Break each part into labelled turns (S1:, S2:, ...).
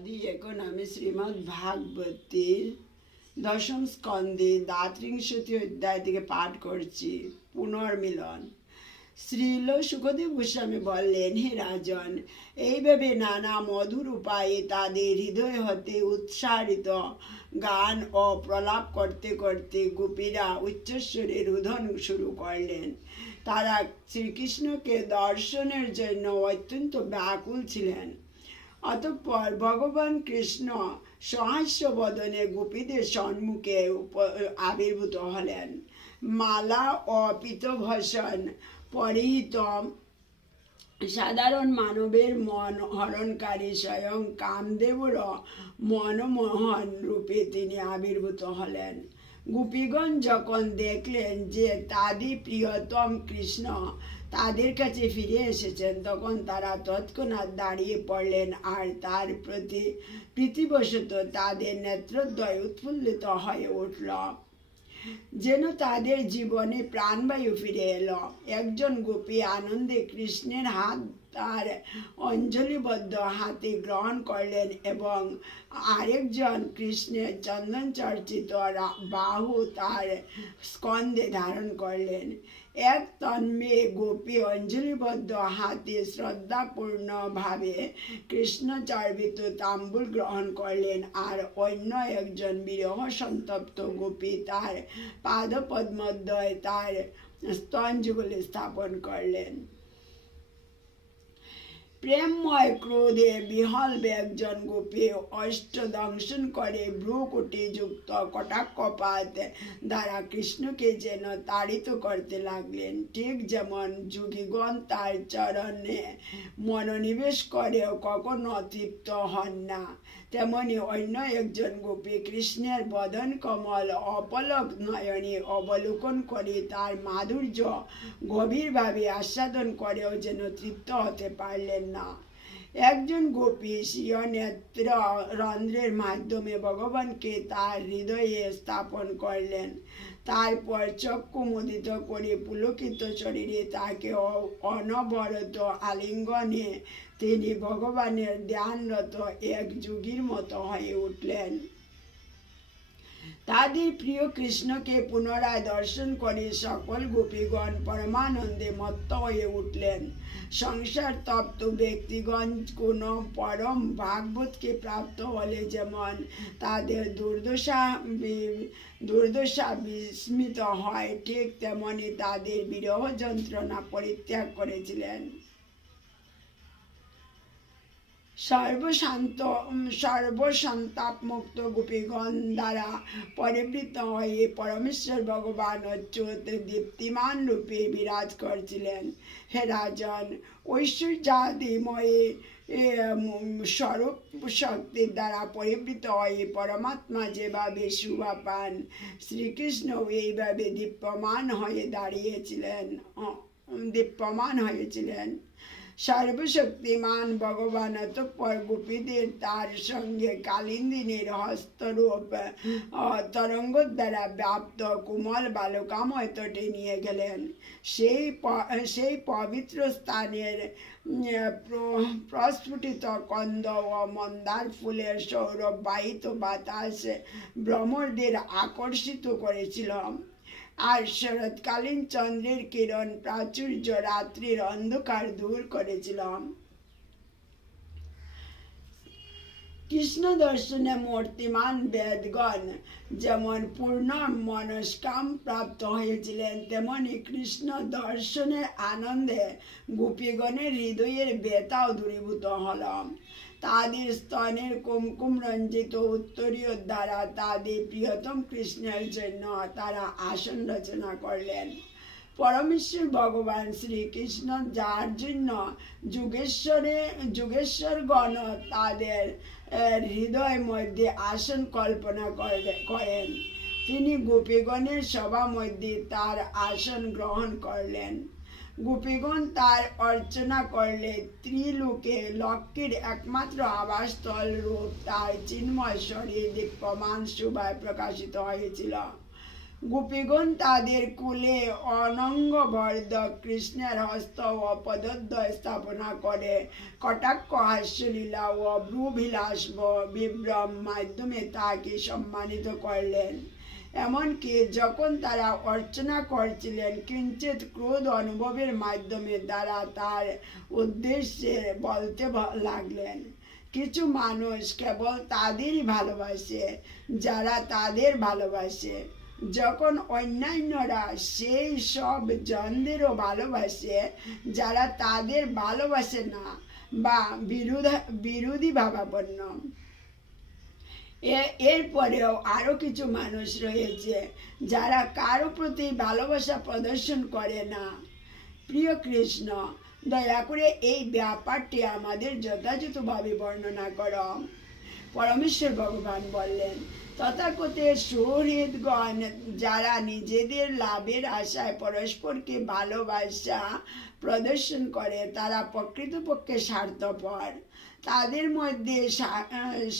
S1: আদি এখন আমি শ্রীমদ্ ভাগবতীর দশম স্কন্ধে দ্বাত্রিংশতি অধ্যায় থেকে পাঠ করছি পুনর্মিলন শ্রীল সুখদেব গোস্বামী বললেন হে রাজন এইভাবে নানা মধুর উপায়ে তাদের হৃদয় হতে উৎসাহিত গান ও প্রলাপ করতে করতে গোপীরা উচ্চস্বরে রোধন শুরু করলেন তারা শ্রীকৃষ্ণকে দর্শনের জন্য অত্যন্ত ব্যাকুল ছিলেন অতঃপর ভগবান কৃষ্ণ সহাস্য বদনে গোপীদের সম্মুখে আবির্ভূত হলেন মালা অপিতভসন পরিহিতম সাধারণ মানবের মন হরণকারী স্বয়ং কামদেবর মনমোহন রূপে তিনি আবির্ভূত হলেন গোপীগণ যখন দেখলেন যে তাদের প্রিয়তম কৃষ্ণ তাদের কাছে ফিরে এসেছেন তখন তারা তৎক্ষণাৎ দাঁড়িয়ে পড়লেন আর তার প্রতি প্রীতিবশত তাদের নেত্রদ্বয় উৎফুল্লিত হয়ে উঠল যেন তাদের জীবনে প্রাণবায়ু ফিরে এলো একজন গোপী আনন্দে কৃষ্ণের হাত তার অঞ্জলিবদ্ধ হাতে গ্রহণ করলেন এবং আরেকজন কৃষ্ণের চন্দন চর্চিত বাহু তার স্কন্দে ধারণ করলেন এক তন্মে গোপী অঞ্জলিবদ্ধ হাতে শ্রদ্ধাপূর্ণভাবে কৃষ্ণচর্বিত তাম্বুল গ্রহণ করলেন আর অন্য একজন বিরহ সন্তপ্ত গোপী তার পাদপদ্মদ্বয় তার স্তঞ্জগুলি স্থাপন করলেন প্রেমময় ক্রোধে বিহল একজন গোপে অষ্ট দংশন করে ভ্রুকুটি যুক্ত কটাক্ষপাত দ্বারা কৃষ্ণকে যেন তাড়িত করতে লাগলেন ঠিক যেমন যুগীগণ তার চরণে মনোনিবেশ করেও কখনো তৃপ্ত হন না তেমনি অন্য একজন গোপী কৃষ্ণের বদন কমল অপলক নয়নে অবলোকন করে তার মাধুর্য গভীরভাবে আস্বাদন করেও যেন তৃপ্ত হতে পারলেন না একজন গোপী নেত্র রন্ধ্রের মাধ্যমে ভগবানকে তার হৃদয়ে স্থাপন করলেন তারপর চক্ষু মোদিত করে পুলকিত শরীরে তাকে অনবরত আলিঙ্গনে তিনি ভগবানের ধ্যানরত এক যুগীর মতো হয়ে উঠলেন তাদের প্রিয় কৃষ্ণকে পুনরায় দর্শন করে সকল গোপীগণ পরমানন্দে মত্ত হয়ে উঠলেন সংসার তপ্ত ব্যক্তিগণ কোনো পরম ভাগবতকে প্রাপ্ত হলে যেমন তাদের দুর্দশা দুর্দশা বিস্মিত হয় ঠিক তেমনি তাদের বিরহ যন্ত্রণা পরিত্যাগ করেছিলেন সর্বশান্ত সর্বসন্তাপমুক্ত গোপীগণ দ্বারা পরিবৃত হয়ে পরমেশ্বর ভগবান অচ্যুত দীপ্তিমান রূপে বিরাজ করছিলেন হে রাজন ঐশ্বর্যাদিময়ে স্বরূপ শক্তির দ্বারা পরিবৃত হয়ে পরমাত্মা যেভাবে শুভা পান শ্রীকৃষ্ণ এইভাবে দীপ্যমান হয়ে দাঁড়িয়েছিলেন দীপ্যমান হয়েছিলেন সর্বশক্তিমান ভগবান অতঃপর গোপীদের তার সঙ্গে কালিন্দিনীর হস্তরূপ তরঙ্গ দ্বারা ব্যাপ্ত কোমল বালকাময় তটে নিয়ে গেলেন সেই সেই পবিত্র স্থানের প্রস্ফুটিত কন্দ ও মন্দার ফুলের সৌরভ বাহিত বাতাস ভ্রমণদের আকর্ষিত করেছিল আর শরৎকালীন চন্দ্রের কিরণ প্রাচুর্য রাত্রির অন্ধকার দূর করেছিলাম কৃষ্ণ দর্শনে মূর্তিমান বেদগণ যেমন পূর্ণ মনস্কাম প্রাপ্ত হয়েছিলেন তেমনি কৃষ্ণ দর্শনের আনন্দে গোপীগণের হৃদয়ের বেতাও দূরীভূত হলাম তাদের স্তনের কুমকুম রঞ্জিত উত্তরীয় দ্বারা তাদের প্রিয়তম কৃষ্ণের জন্য তারা আসন রচনা করলেন পরমেশ্বর ভগবান শ্রীকৃষ্ণ যার জন্য যুগেশ্বরে যুগেশ্বরগণ তাদের হৃদয় মধ্যে আসন কল্পনা করেন তিনি গোপীগণের সভা মধ্যে তার আসন গ্রহণ করলেন গোপীগণ তার অর্চনা করলে ত্রিলোকে লক্ষ্মীর একমাত্র আবাসস্থল রূপ তার চিন্ময় শরীর দীপ্যমান সুভায় প্রকাশিত হয়েছিল গোপীগণ তাদের কুলে অনঙ্গবর্ধ কৃষ্ণের হস্ত ও পদদ্ব স্থাপনা করে কটাক্ষ হাস্যলীলা ও ভ্রুভিলাস বিভ্রম মাধ্যমে তাকে সম্মানিত করলেন এমনকি যখন তারা অর্চনা করছিলেন কিঞ্চিত ক্রোধ অনুভবের মাধ্যমে তারা তার উদ্দেশ্যে বলতে লাগলেন কিছু মানুষ কেবল তাদেরই ভালোবাসে যারা তাদের ভালোবাসে যখন অন্যান্যরা সেই সব জনদেরও ভালোবাসে যারা তাদের ভালোবাসে না বা বিরোধা বিরোধী ভাবাপন্ন এরপরেও আরও কিছু মানুষ রয়েছে যারা কারো প্রতি ভালোবাসা প্রদর্শন করে না প্রিয় কৃষ্ণ দয়া করে এই ব্যাপারটি আমাদের যথাযথভাবে বর্ণনা কর পরমেশ্বর ভগবান বললেন তথাকথিত সুহৃদগণ যারা নিজেদের লাভের আশায় পরস্পরকে ভালোবাসা প্রদর্শন করে তারা প্রকৃতপক্ষে স্বার্থপর তাদের মধ্যে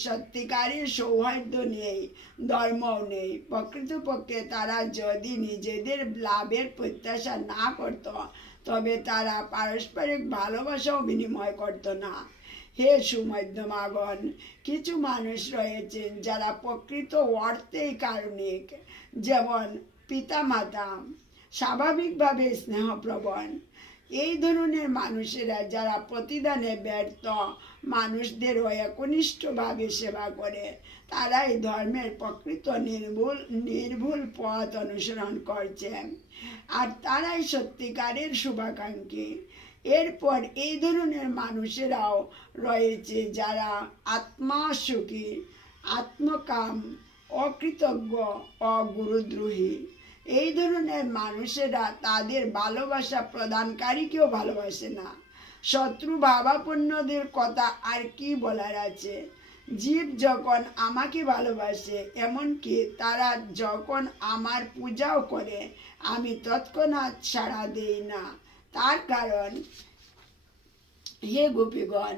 S1: সত্যিকারের সৌহার্দ্য নেই ধর্মও নেই প্রকৃতপক্ষে তারা যদি নিজেদের লাভের প্রত্যাশা না করত তবে তারা পারস্পরিক ভালোবাসাও বিনিময় করত না হে সুমধ্যমাগণ কিছু মানুষ রয়েছেন যারা প্রকৃত অর্থেই কারণিক যেমন পিতামাতা স্বাভাবিকভাবে স্নেহপ্রবণ এই ধরনের মানুষেরা যারা প্রতিদানে ব্যর্থ মানুষদেরও একনিষ্ঠভাবে সেবা করে তারাই ধর্মের প্রকৃত নির্ভুল নির্ভুল পথ অনুসরণ করছে আর তারাই সত্যিকারের শুভাকাঙ্ক্ষী এরপর এই ধরনের মানুষেরাও রয়েছে যারা আত্মা সুখী আত্মকাম অকৃতজ্ঞ অগুরুদ্রোহী এই ধরনের মানুষেরা তাদের ভালোবাসা প্রদানকারীকেও ভালোবাসে না শত্রু ভাবাপন্নদের কথা আর কি বলার আছে জীব যখন আমাকে ভালোবাসে এমনকি তারা যখন আমার পূজাও করে আমি তৎক্ষণাৎ সাড়া দেই না তার কারণ হে গোপীগণ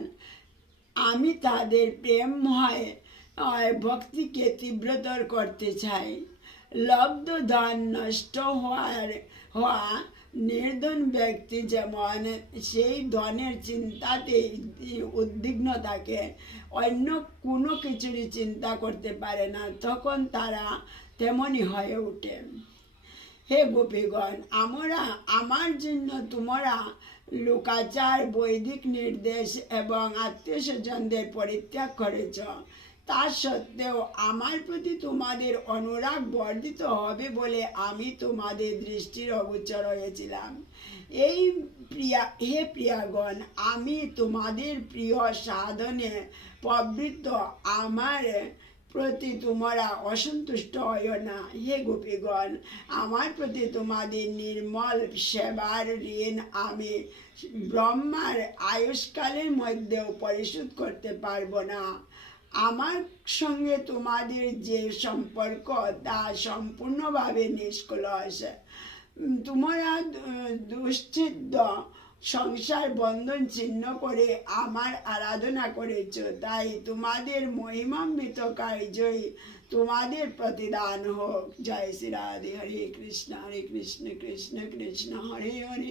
S1: আমি তাদের প্রেম হয় ভক্তিকে তীব্রতর করতে চাই লব্ধ লব্ধদান নষ্ট হওয়ার হওয়া নির্ধন ব্যক্তি যেমন সেই ধনের চিন্তাতে উদ্বিগ্ন থাকে অন্য কোনো কিছুরই চিন্তা করতে পারে না তখন তারা তেমনই হয়ে ওঠে হে গোপীগণ আমরা আমার জন্য তোমরা লোকাচার বৈদিক নির্দেশ এবং আত্মীয় স্বজনদের পরিত্যাগ করেছ তা সত্ত্বেও আমার প্রতি তোমাদের অনুরাগ বর্ধিত হবে বলে আমি তোমাদের দৃষ্টির অগোচর হয়েছিলাম এই প্রিয়া হে প্রিয়াগণ আমি তোমাদের প্রিয় সাধনে প্রবৃত্ত আমার প্রতি তোমরা অসন্তুষ্ট হইও না হে গোপীগণ আমার প্রতি তোমাদের নির্মল সেবার ঋণ আমি ব্রহ্মার আয়ুষ্কালের মধ্যেও পরিশোধ করতে পারবো না আমার সঙ্গে তোমাদের যে সম্পর্ক তা সম্পূর্ণভাবে নিষ্কলস তোমরা দুশ্চিদ্য সংসার বন্ধন চিহ্ন করে আমার আরাধনা করেছ তাই তোমাদের মহিমান্বিত কার্যই তোমাদের প্রতিদান হোক জয় শ্রী রাধে হরে কৃষ্ণ হরে কৃষ্ণ কৃষ্ণ কৃষ্ণ হরে হরে